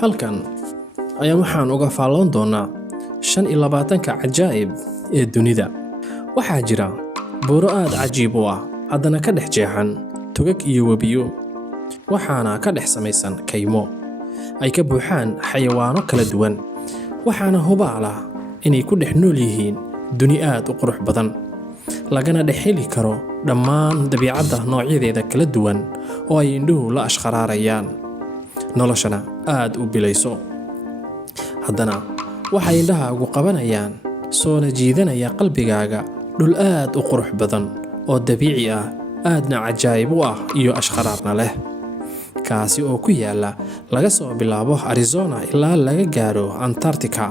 halkan ayaa waxaan uga faalloon doonaa 25 cajaa'ib ee dunida. Waxaa jira buuro aad cajiib u ah, haddana ka dhex jeexan togag iyo webiyo, waxaana ka dhex samaysan kaymo ay ka buuxaan xayawaano kala duwan, waxaana hubaal ah inay ku dhex nool yihiin duni aad u qurux badan, lagana dhex heli karo dhammaan dabiicadda noocyadeeda kala duwan oo ay indhuhu la ashqaraarayaan, noloshana aad u bilayso. haddana waxay indhahaagu qabanayaan soona jiidanaya qalbigaaga dhul aad u qurux badan oo dabiici ah, aadna cajaa'ib u ah iyo ashqaraarna leh, kaasi oo ku yaala laga soo bilaabo Arizona ilaa laga gaaro Antarctica.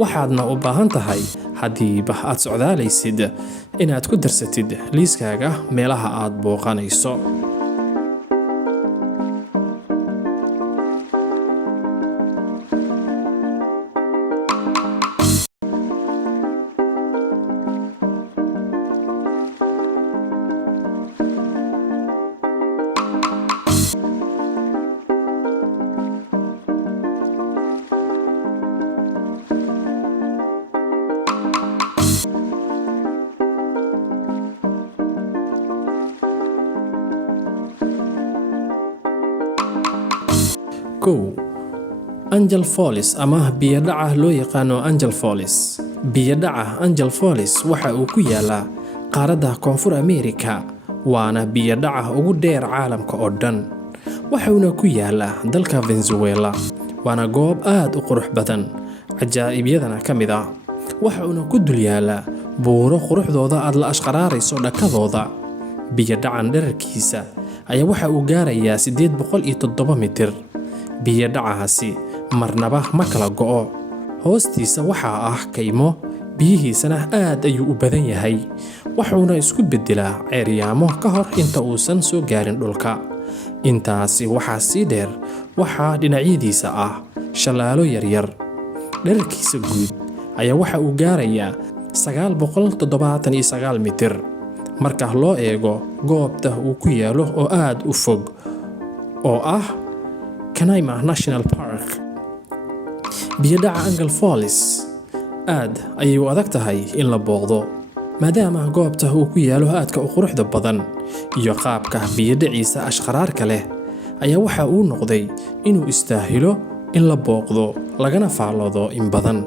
waxaadna u baahan tahay haddiiba aad socdaalaysid inaad ku darsatid liiskaaga meelaha aad booqanayso. Angel Falls ama biyadhaca loo yaqaano Angel Falls. Biyadhaca Angel Falls waxa uu ku yaalaa qaaradda Koonfur Ameerika, waana biyadhaca ugu dheer caalamka oo dhan. Waxauna ku yaalaa dalka Venezuela, waana goob aad u qurux badan, cajaa'ibiyadana ka mid ah. waxauna ku dul yaalaa buuro quruxdooda aad la ashqaraarayso dhakadooda. Biyadhacan dhererkiisa ayaa waxa uu gaarayaa 807 mitir. biyadhacaasi marnaba ma kala go'o, hoostiisa waxaa ah kaymo, biyihiisana aad ayuu u badan yahay, waxuuna isku beddelaa ceeryaamo ka hor inta uusan soo gaarin dhulka. intaasi waxaa sii dheer, waxaa dhinacyadiisa ah shalaalo yaryar. dhererkiisa guud ayaa waxa uu gaarayaa 979 mitir marka loo eego goobta uu ku yaalo oo aad u fog oo ah Canaima National Park. biyadhaca Angel Falls aad ayay u adag tahay in la booqdo, maadaama goobta uu ku yaalo aadka u quruxda badan iyo qaabka biyadhaciisa ashqaraarka leh ayaa waxa uu noqday inuu istaahilo in la booqdo lagana faalloodo in badan.